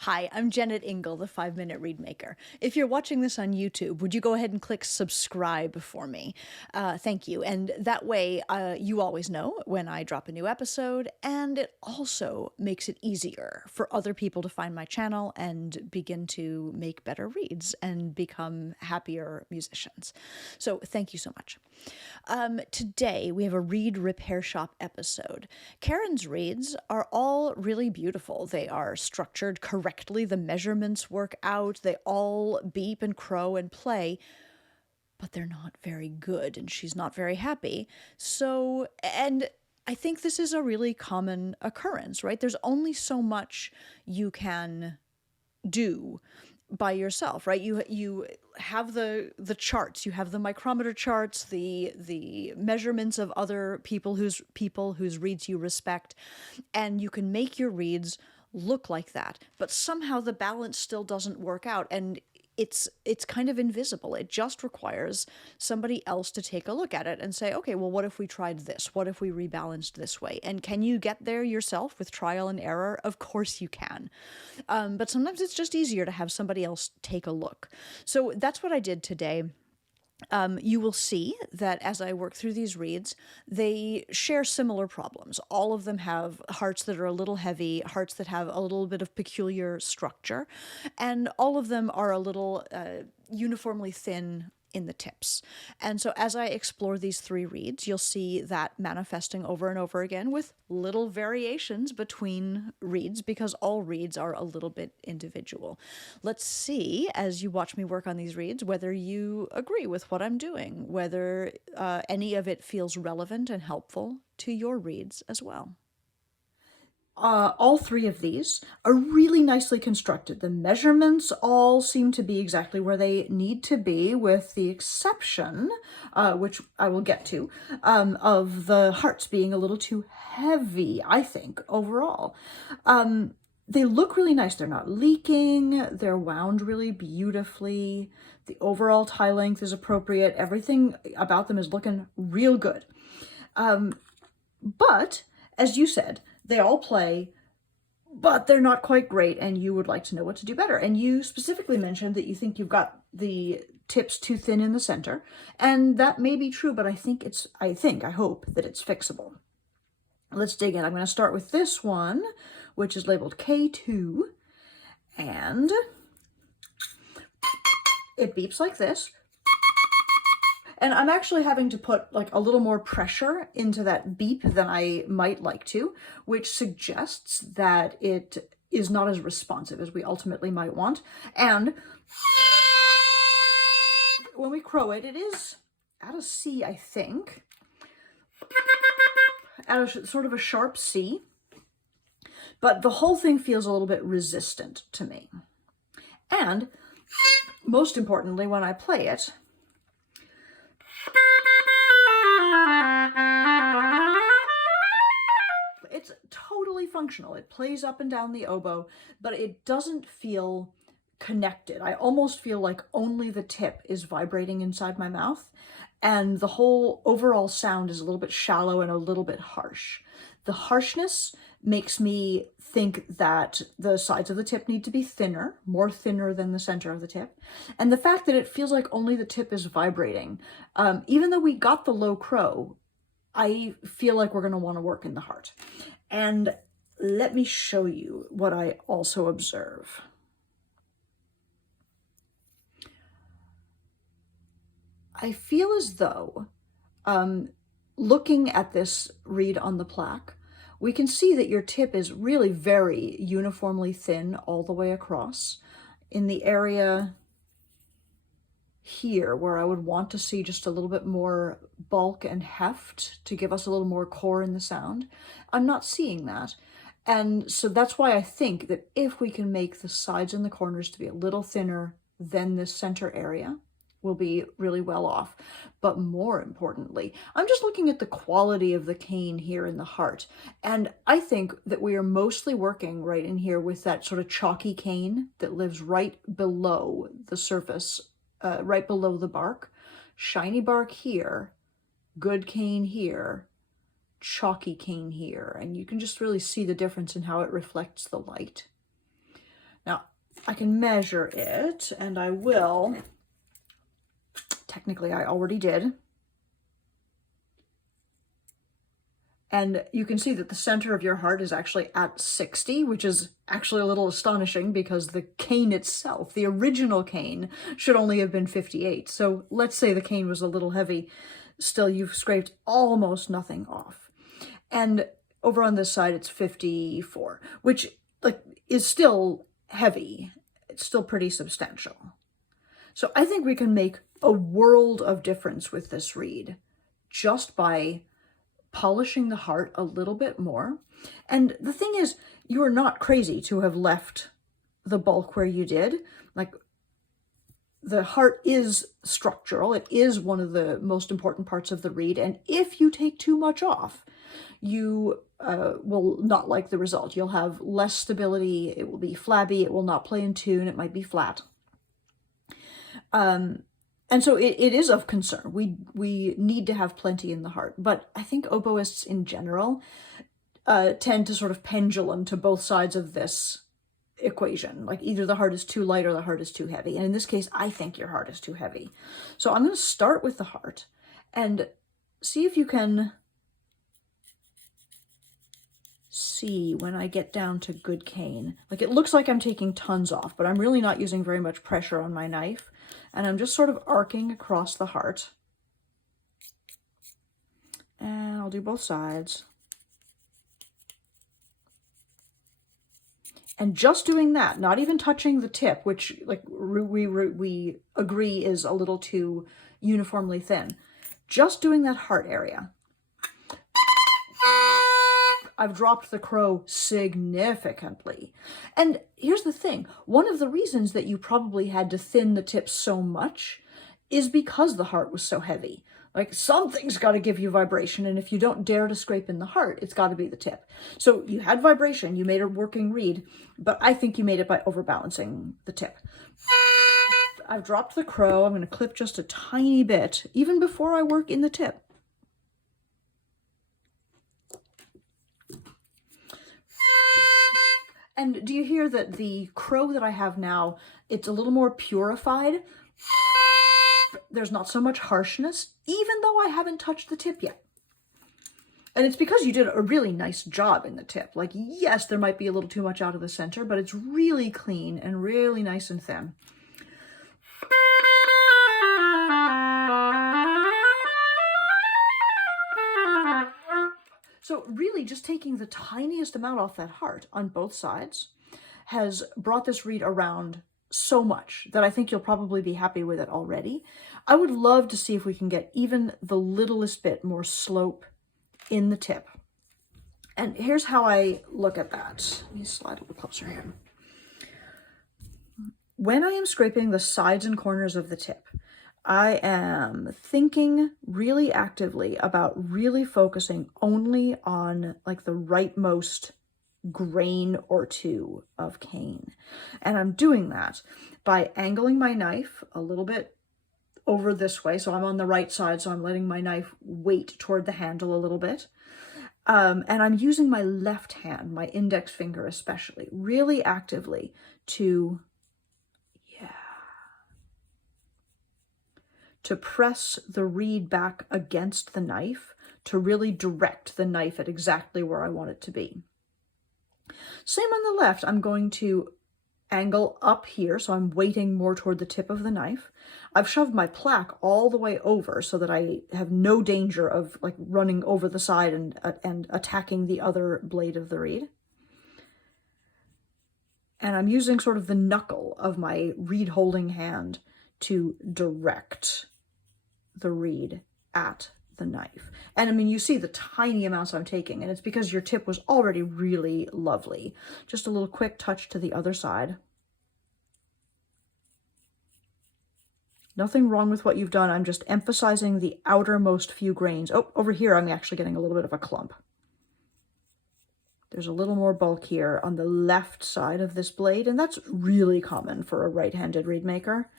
Hi, I'm Jennet Ingle, the 5 Minute Read Maker. If you're watching this on YouTube, would you go ahead and click subscribe for me? Thank you. And that way, you always know when I drop a new episode, and it also makes it easier for other people to find my channel and begin to make better reads and become happier musicians. So thank you so much. Today, we have a Read Repair Shop episode. Karen's reads are all really beautiful. They are structured correctly, the measurements work out, they all beep and crow and play, but they're not very good, and she's not very happy. So, and I think this is a really common occurrence, right? There's only so much you can do by yourself, right? You have the charts, you have the micrometer charts, the measurements of other people whose reads you respect, and you can make your reads look like that. But somehow the balance still doesn't work out, and it's kind of invisible. It just requires somebody else to take a look at it and say, okay, well, what if we tried this? What if we rebalanced this way? And can you get there yourself with trial and error? Of course you can. But sometimes it's just easier to have somebody else take a look. So that's what I did today. You will see that as I work through these reads, they share similar problems. All of them have hearts that are a little heavy, hearts that have a little bit of peculiar structure, and all of them are a little uniformly thin in the tips. And so as I explore these three reads, you'll see that manifesting over and over again with little variations between reads, because all reads are a little bit individual. Let's see, as you watch me work on these reads, whether you agree with what I'm doing, whether any of it feels relevant and helpful to your reads as well. All three of these are really nicely constructed. The measurements all seem to be exactly where they need to be, with the exception, which I will get to, of the hearts being a little too heavy, I think, overall. They look really nice. They're not leaking. They're wound really beautifully. The overall tie length is appropriate. Everything about them is looking real good. But, as you said, they all play, but they're not quite great, and you would like to know what to do better. And you specifically mentioned that you think you've got the tips too thin in the center, and that may be true, but I hope that it's fixable. Let's dig in. I'm going to start with this one, which is labeled K2, and it beeps like this. And I'm actually having to put like a little more pressure into that beep than I might like to, which suggests that it is not as responsive as we ultimately might want. And when we crow it, it is at a C, I think, at a sort of a sharp C, but the whole thing feels a little bit resistant to me. And most importantly, when I play it, it's totally functional. It plays up and down the oboe, but it doesn't feel connected. I almost feel like only the tip is vibrating inside my mouth, and the whole overall sound is a little bit shallow and a little bit harsh. The harshness makes me think that the sides of the tip need to be thinner, more thinner than the center of the tip. And the fact that it feels like only the tip is vibrating, even though we got the low crow, I feel like we're going to want to work in the heart. And let me show you what I also observe. I feel as though, looking at this read on the plaque, we can see that your tip is really very uniformly thin all the way across. In the area here, where I would want to see just a little bit more bulk and heft to give us a little more core in the sound, I'm not seeing that. And so that's why I think that if we can make the sides and the corners to be a little thinner than this center area, we'll be really well off. But more importantly, I'm just looking at the quality of the cane here in the heart, and I think that we are mostly working right in here with that sort of chalky cane that lives right below the surface, right below the bark. Shiny bark here, good cane here, chalky cane here, and you can just really see the difference in how it reflects the light. Now, I can measure it, and I will. Technically, I already did. And you can see that the center of your heart is actually at 60, which is actually a little astonishing because the cane itself, the original cane, should only have been 58. So let's say the cane was a little heavy. Still, you've scraped almost nothing off. And over on this side, it's 54, which is still heavy. It's still pretty substantial. So I think we can make a world of difference with this reed just by polishing the heart a little bit more. And the thing is, you are not crazy to have left the bulk where you did. Like, the heart is structural. It is one of the most important parts of the reed. And if you take too much off, you will not like the result. You'll have less stability. It will be flabby. It will not play in tune. It might be flat. And so it is of concern. We need to have plenty in the heart. But I think oboists in general tend to sort of pendulum to both sides of this equation. Like, either the heart is too light or the heart is too heavy. And in this case, I think your heart is too heavy. So I'm going to start with the heart and see if you can see when I get down to good cane. Like, it looks like I'm taking tons off, but I'm really not using very much pressure on my knife. And I'm just sort of arcing across the heart. And I'll do both sides. And just doing that, not even touching the tip, which like we agree is a little too uniformly thin. Just doing that heart area. I've dropped the crow significantly. And here's the thing. One of the reasons that you probably had to thin the tip so much is because the heart was so heavy. Like, something's got to give you vibration. And if you don't dare to scrape in the heart, it's got to be the tip. So you had vibration, you made a working reed, but I think you made it by overbalancing the tip. I've dropped the crow. I'm going to clip just a tiny bit, even before I work in the tip. And do you hear that the crow that I have now, it's a little more purified? There's not so much harshness, even though I haven't touched the tip yet. And it's because you did a really nice job in the tip. Like, yes, there might be a little too much out of the center, but it's really clean and really nice and thin. So really just taking the tiniest amount off that heart on both sides has brought this reed around so much that I think you'll probably be happy with it already. I would love to see if we can get even the littlest bit more slope in the tip. And here's how I look at that. Let me slide a little closer here. When I am scraping the sides and corners of the tip, I am thinking really actively about really focusing only on like the rightmost grain or two of cane. And I'm doing that by angling my knife a little bit over this way. So I'm on the right side, so I'm letting my knife weight toward the handle a little bit. And I'm using my left hand, my index finger especially, really actively to press the reed back against the knife, to really direct the knife at exactly where I want it to be. Same on the left. I'm going to angle up here, so I'm weighting more toward the tip of the knife. I've shoved my plaque all the way over so that I have no danger of like running over the side and attacking the other blade of the reed. And I'm using sort of the knuckle of my reed holding hand to direct the reed at the knife. And I mean, you see the tiny amounts I'm taking, and it's because your tip was already really lovely. Just a little quick touch to the other side. Nothing wrong with what you've done. I'm just emphasizing the outermost few grains. Oh, over here, I'm actually getting a little bit of a clump. There's a little more bulk here on the left side of this blade, and that's really common for a right-handed reed maker,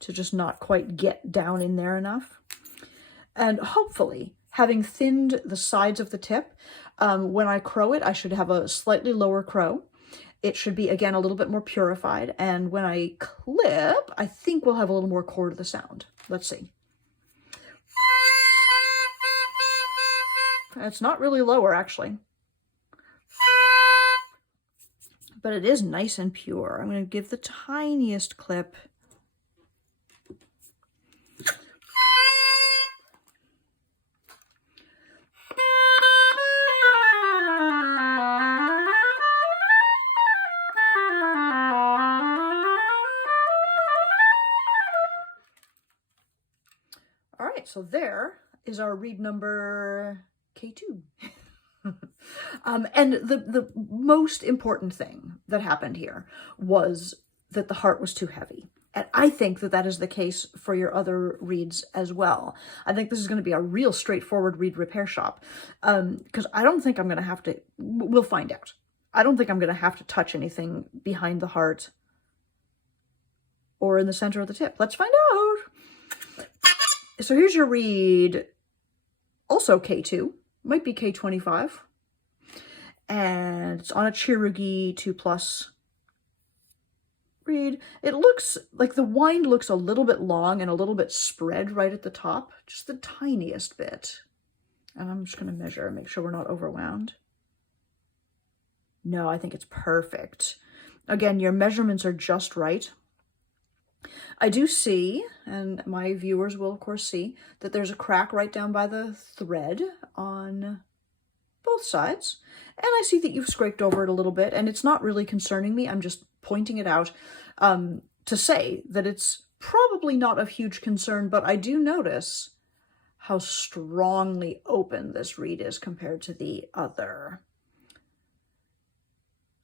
to just not quite get down in there enough. And hopefully, having thinned the sides of the tip, when I crow it, I should have a slightly lower crow. it should be, again, a little bit more purified. And when I clip, I think we'll have a little more core to the sound. Let's see. It's not really lower, actually. But it is nice and pure. I'm going to give the tiniest clip. All right, so there is our reed number K2. And the most important thing that happened here was that the heart was too heavy. And I think that that is the case for your other reeds as well. I think this is going to be a real straightforward reed repair shop, because I don't think I'm going to have to, we'll find out. I don't think I'm going to have to touch anything behind the heart or in the center of the tip. Let's find out. So here's your reed, also K2. Might be K25, and it's on a Chirugi 2+ reed. It looks like the wind looks a little bit long and a little bit spread right at the top, just the tiniest bit. And I'm just going to measure and make sure we're not overwound. No, I think it's perfect. Again, your measurements are just right. I do see, and my viewers will of course see, that there's a crack right down by the thread on both sides. And I see that you've scraped over it a little bit, and it's not really concerning me. I'm just pointing it out to say that it's probably not of huge concern, but I do notice how strongly open this reed is compared to the other.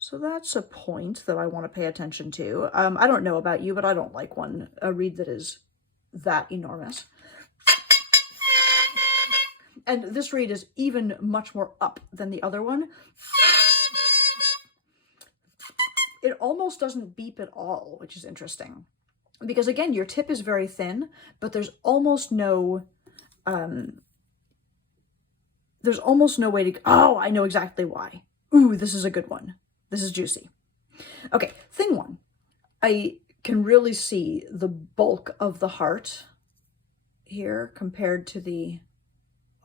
So that's a point that I want to pay attention to. I don't know about you, but I don't like a reed that is that enormous. And this reed is even much more up than the other one. It almost doesn't beep at all, which is interesting. Because again, your tip is very thin, but there's almost no way to, oh, I know exactly why. Ooh, this is a good one. This is juicy. Okay, thing one. I can really see the bulk of the heart here compared to the,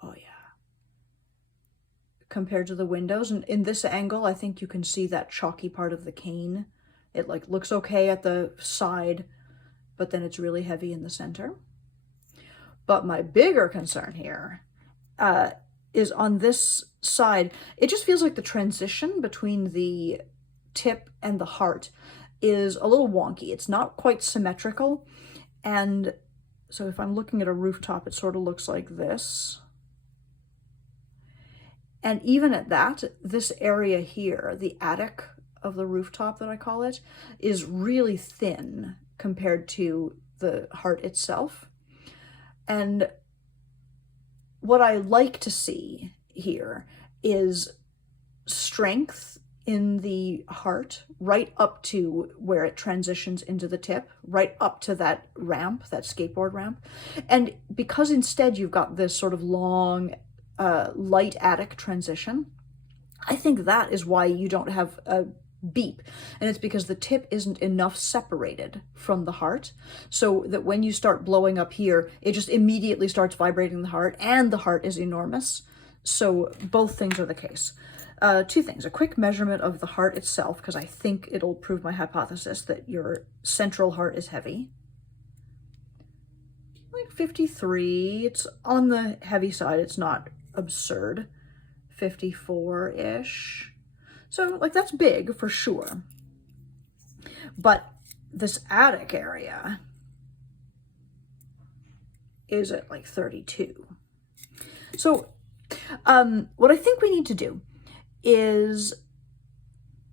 oh yeah, compared to the windows. And in this angle, I think you can see that chalky part of the cane. It like looks okay at the side, but then it's really heavy in the center. But my bigger concern here is on this side. It just feels like the transition between the tip and the heart is a little wonky. It's not quite symmetrical. And so if I'm looking at a rooftop, it sort of looks like this. And even at that, this area here, the attic of the rooftop that I call it, is really thin compared to the heart itself. And what I like to see here is strength in the heart right up to where it transitions into the tip, right up to that ramp, that skateboard ramp. And because instead you've got this sort of long, light attic transition, I think that is why you don't have a beep. And it's because the tip isn't enough separated from the heart, so that when you start blowing up here, it just immediately starts vibrating the heart, and the heart is enormous. So both things are the case. Two things: a quick measurement of the heart itself, because I think it'll prove my hypothesis that your central heart is heavy. Like 53. It's on the heavy side. It's not absurd. 54-ish. So like that's big for sure. But this attic area is at like 32. So what I think we need to do is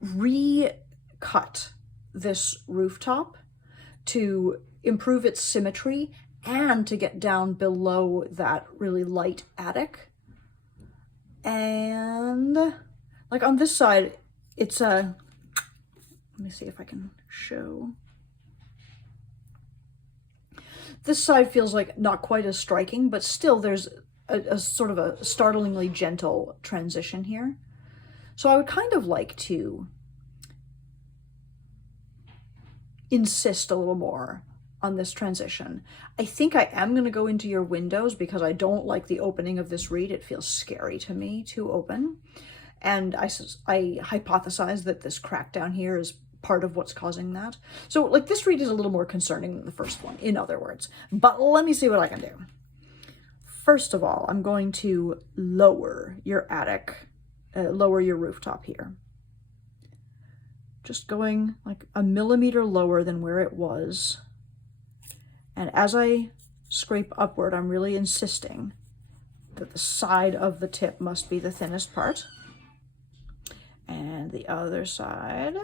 recut this rooftop to improve its symmetry and to get down below that really light attic. And like on this side, it's a, let me see if I can show. This side feels like not quite as striking, but still there's a sort of a startlingly gentle transition here. So I would kind of like to insist a little more on this transition. I think I am going to go into your windows because I don't like the opening of this reed. It feels scary to me to open. And I hypothesize that this crack down here is part of what's causing that. So like this reed is a little more concerning than the first one, in other words. But let me see what I can do. First of all, I'm going to lower your attic, lower your rooftop here. Just going like a millimeter lower than where it was. And as I scrape upward, I'm really insisting that the side of the tip must be the thinnest part. And the other side.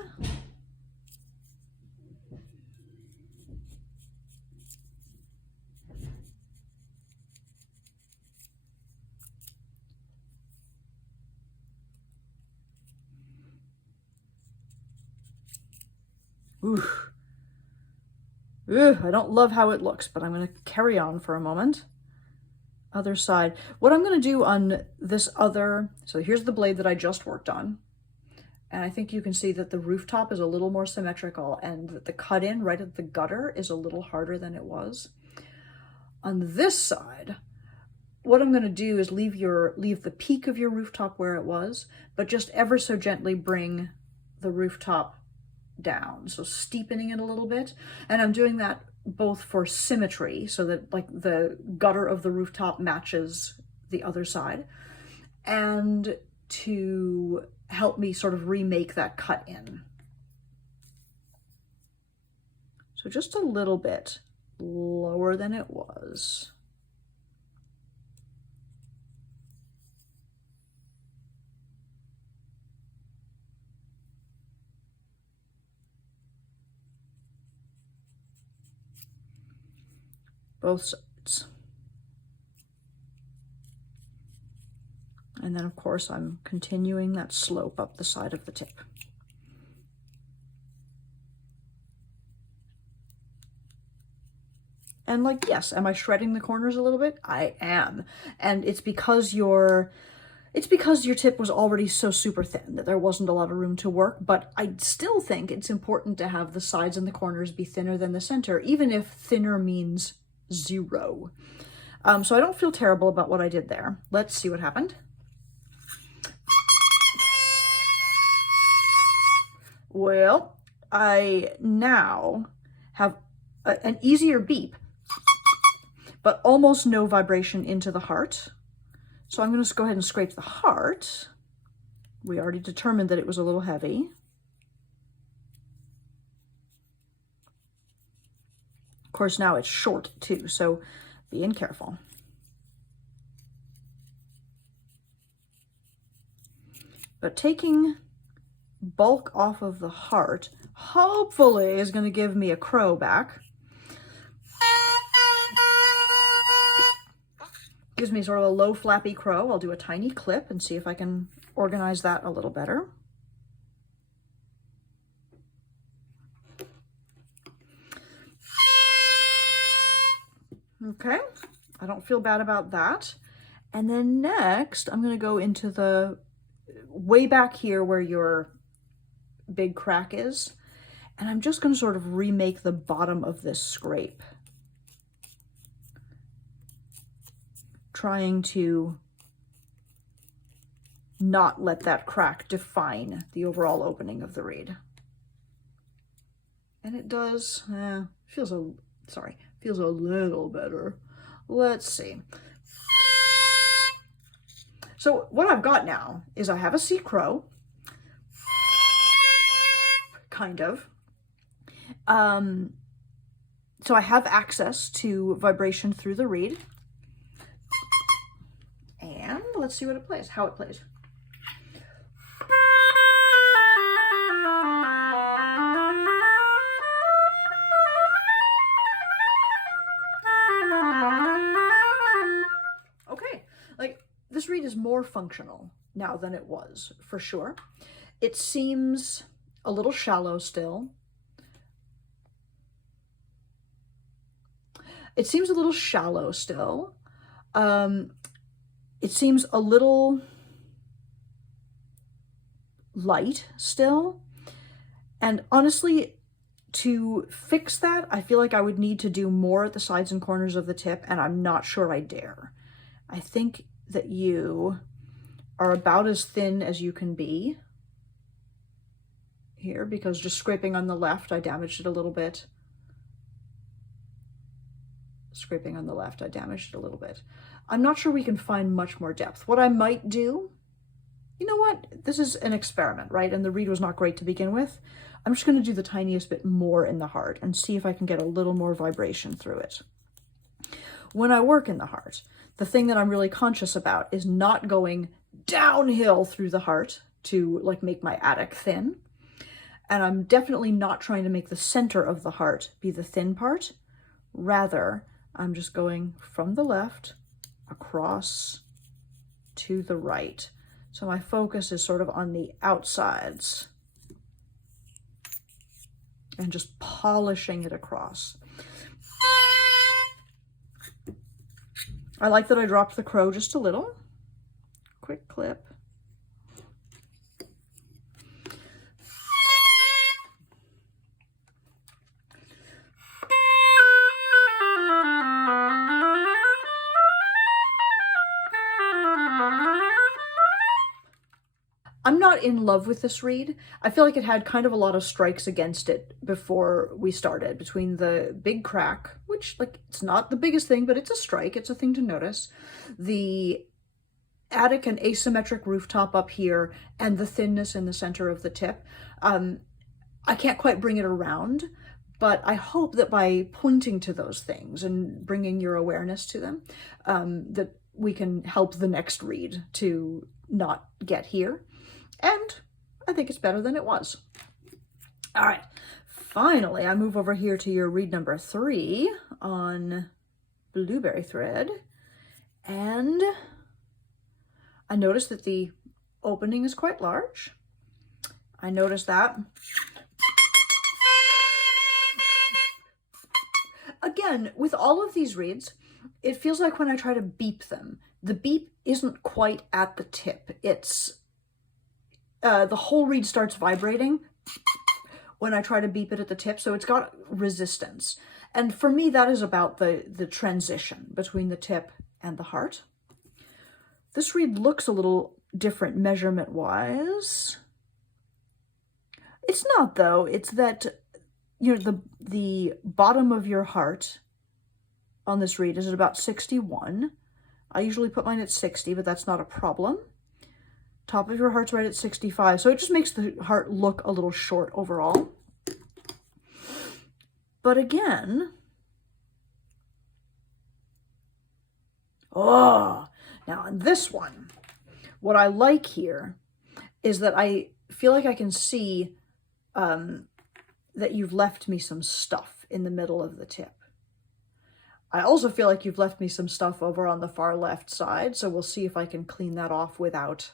Ooh. Ugh, I don't love how it looks, but I'm going to carry on for a moment. Other side. What I'm going to do on this other, so here's the blade that I just worked on. And I think you can see that the rooftop is a little more symmetrical and that the cut in right at the gutter is a little harder than it was. On this side, what I'm going to do is leave the peak of your rooftop where it was, but just ever so gently bring the rooftop down, so steepening it a little bit. And I'm doing that both for symmetry, so that like the gutter of the rooftop matches the other side, and to help me sort of remake that cut in. So just a little bit lower than it was. Both sides. And then of course I'm continuing that slope up the side of the tip. And like, yes, am I shredding the corners a little bit? I am. And it's because your tip was already so super thin that there wasn't a lot of room to work, but I still think it's important to have the sides and the corners be thinner than the center, even if thinner means 0. So I don't feel terrible about what I did there. Let's see what happened. Well, I now have an easier beep, but almost no vibration into the heart. So I'm going to go ahead and scrape the heart. We already determined that it was a little heavy. Of course, now it's short too, so being careful. But taking bulk off of the heart, hopefully is going to give me a crow back. Gives me sort of a low flappy crow. I'll do a tiny clip and see if I can organize that a little better. Okay, I don't feel bad about that. And then next, I'm going to go into the way back here where your big crack is, and I'm just going to sort of remake the bottom of this scrape, trying to not let that crack define the overall opening of the reed. And it does, feels a little better. Let's see. So what I've got now is I have a sea crow, kind of. So I have access to vibration through the reed. And let's see what it plays, how it plays. Okay, like this reed is more functional now than it was, for sure. It seems a little shallow still. It seems a little shallow still. It seems a little light still. And honestly, To fix that, I feel like I would need to do more at the sides and corners of the tip, and I'm not sure I dare. I think that you are about as thin as you can be here, because just scraping on the left, I damaged it a little bit. Scraping on the left, I damaged it a little bit. I'm not sure we can find much more depth. What I might do, you know what? This is an experiment, right? And the reed was not great to begin with. I'm just going to do the tiniest bit more in the heart and see if I can get a little more vibration through it. When I work in the heart, the thing that I'm really conscious about is not going downhill through the heart to like make my attic thin. And I'm definitely not trying to make the center of the heart be the thin part. Rather, I'm just going from the left across to the right. So my focus is sort of on the outsides and just polishing it across. I like that I dropped the crow just a little. Quick clip. I'm not in love with this reed. I feel like it had kind of a lot of strikes against it before we started, between the big crack, which like it's not the biggest thing, but it's a strike. It's a thing to notice. The attic and asymmetric rooftop up here and the thinness in the center of the tip. I can't quite bring it around, but I hope that by pointing to those things and bringing your awareness to them, that we can help the next reed to not get here. And I think it's better than it was. All right, finally, I move over here to your reed number 3 on blueberry thread. And I notice that the opening is quite large. I notice that. Again, with all of these reeds, it feels like when I try to beep them, the beep isn't quite at the tip. It's the whole reed starts vibrating when I try to beep it at the tip, so it's got resistance. And for me, that is about the transition between the tip and the heart. This reed looks a little different measurement-wise. It's not, though. It's that, you know, the bottom of your heart on this reed is at about 61. I usually put mine at 60, but that's not a problem. Top of your heart's right at 65, so it just makes the heart look a little short overall. But again, now on this one, what I like here is that I feel like I can see that you've left me some stuff in the middle of the tip. I also feel like you've left me some stuff over on the far left side, so we'll see if I can clean that off without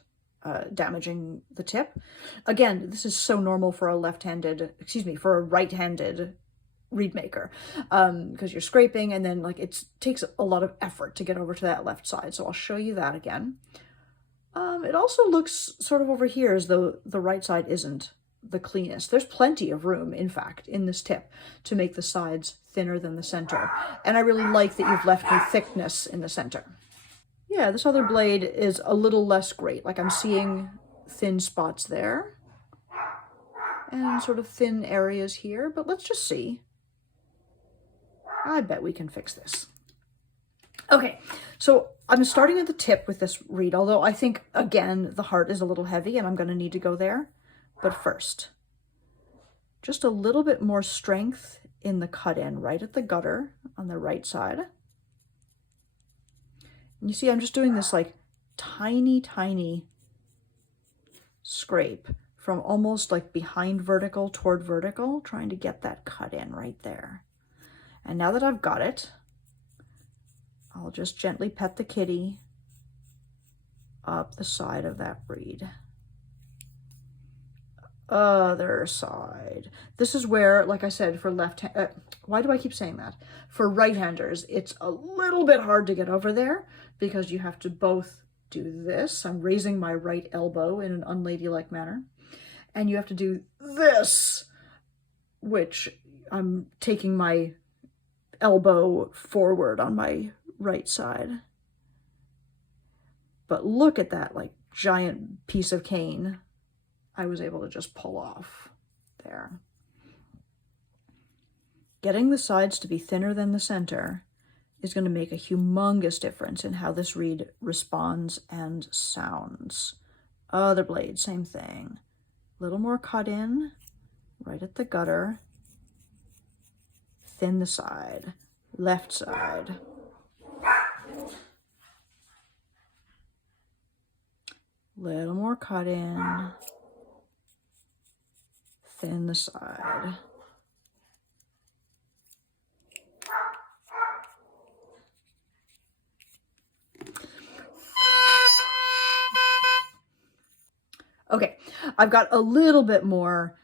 damaging the tip. Again, this is so normal for a for a right-handed reed maker, because you're scraping and then like it takes a lot of effort to get over to that left side. So I'll show you that again. It also looks sort of over here as though the right side isn't the cleanest. There's plenty of room, in fact, in this tip to make the sides thinner than the center. And I really like that you've left me thickness in the center. Yeah, this other blade is a little less great. Like I'm seeing thin spots there and sort of thin areas here, but let's just see. I bet we can fix this. Okay, so I'm starting at the tip with this reed, although I think, again, the heart is a little heavy and I'm going to need to go there. But first, just a little bit more strength in the cut-in right at the gutter on the right side. And you see, I'm just doing this like tiny, tiny scrape from almost like behind vertical toward vertical, trying to get that cut in right there. And now that I've got it, I'll just gently pet the kitty up the side of that reed. Other side. This is where, like I said, for why do I keep saying that? For right-handers, it's a little bit hard to get over there because you have to both do this. I'm raising my right elbow in an unladylike manner. And you have to do this, which I'm taking my elbow forward on my right side. But look at that, like, giant piece of cane I was able to just pull off there. Getting the sides to be thinner than the center is going to make a humongous difference in how this reed responds and sounds. Other blade, same thing. A little more cut in, right at the gutter. Thin the side, left side. Little more cut in, thin the side. Okay, I've got a little bit more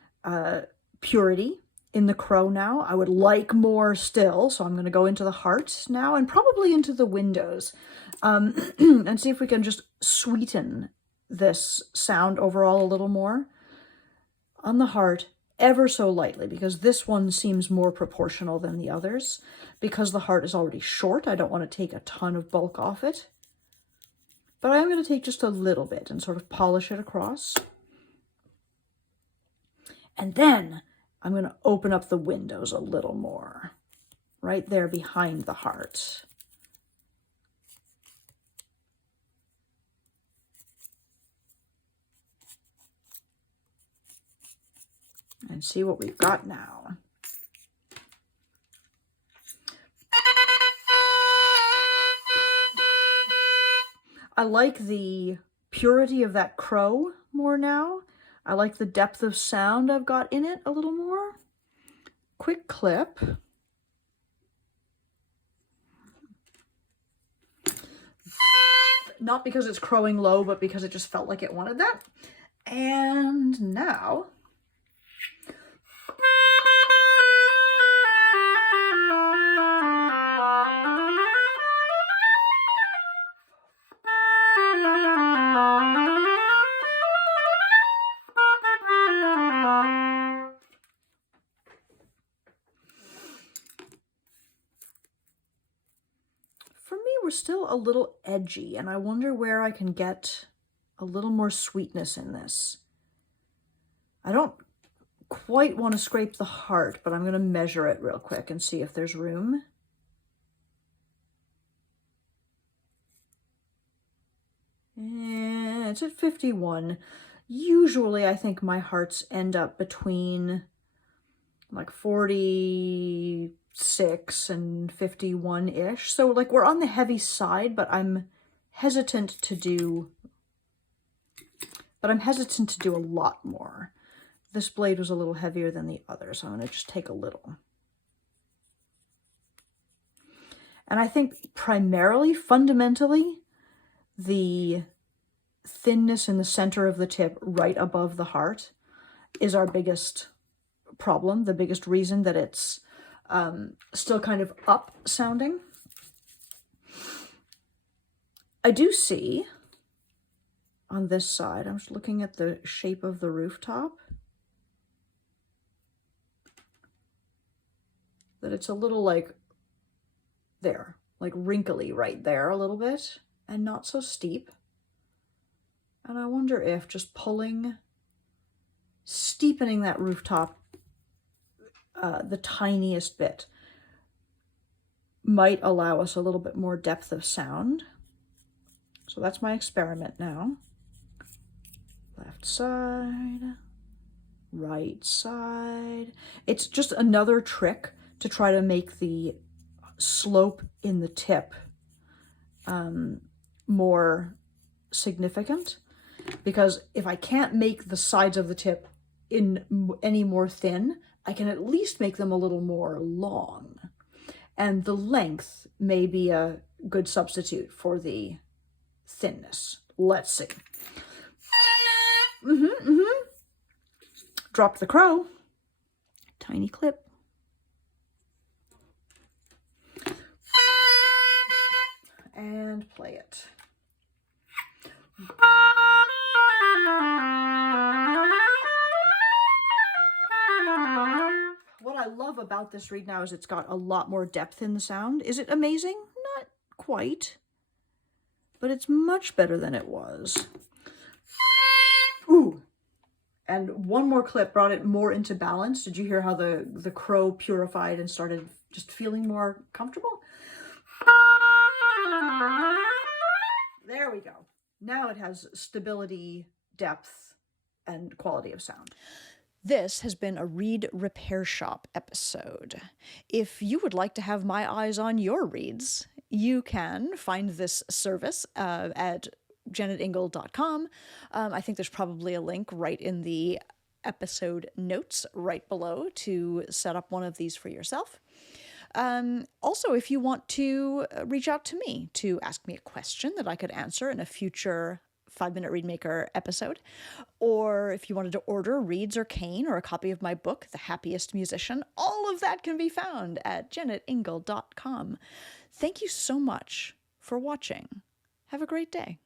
purity in the crow now. I would like more still, so I'm going to go into the heart now and probably into the windows and see if we can just sweeten this sound overall a little more. On the heart, ever so lightly, because this one seems more proportional than the others. Because the heart is already short, I don't want to take a ton of bulk off it. But I am going to take just a little bit and sort of polish it across. And then I'm going to open up the windows a little more, right there behind the heart. And see what we've got now. I like the purity of that crow more now. I like the depth of sound I've got in it a little more. Quick clip. Not because it's crowing low, but because it just felt like it wanted that. And now... For me, we're still a little edgy, and I wonder where I can get a little more sweetness in this. I don't quite want to scrape the heart, but I'm going to measure it real quick and see if there's room. And it's at 51. Usually, I think my hearts end up between like 46 and 51-ish. So like we're on the heavy side, but I'm hesitant to do a lot more. This blade was a little heavier than the other, so I'm going to just take a little. And I think primarily, fundamentally, the thinness in the center of the tip right above the heart is our biggest problem, the biggest reason that it's still kind of up sounding. I do see on this side, I'm just looking at the shape of the rooftop, that it's a little like there, like wrinkly right there a little bit, and not so steep. And I wonder if just steepening that rooftop the tiniest bit might allow us a little bit more depth of sound. So that's my experiment now. Left side, right side. It's just another trick to try to make the slope in the tip more significant, because if I can't make the sides of the tip any more thin, I can at least make them a little more long. And the length may be a good substitute for the thinness. Let's see. Drop the crow. Tiny clip. And play it. What I love about this read now is it's got a lot more depth in the sound. Is it amazing? Not quite, but it's much better than it was. Ooh, and one more clip brought it more into balance. Did you hear how the crow purified and started just feeling more comfortable? There we go. Now it has stability, depth, and quality of sound. This has been a Read Repair Shop episode. If you would like to have my eyes on your reads, you can find this service at jennetingle.com. I think there's probably a link right in the episode notes right below to set up one of these for yourself. Also, if you want to reach out to me to ask me a question that I could answer in a future 5-Minute Read Maker episode, or if you wanted to order Reads or Cane or a copy of my book, The Happiest Musician, all of that can be found at jennetingle.com. Thank you so much for watching. Have a great day.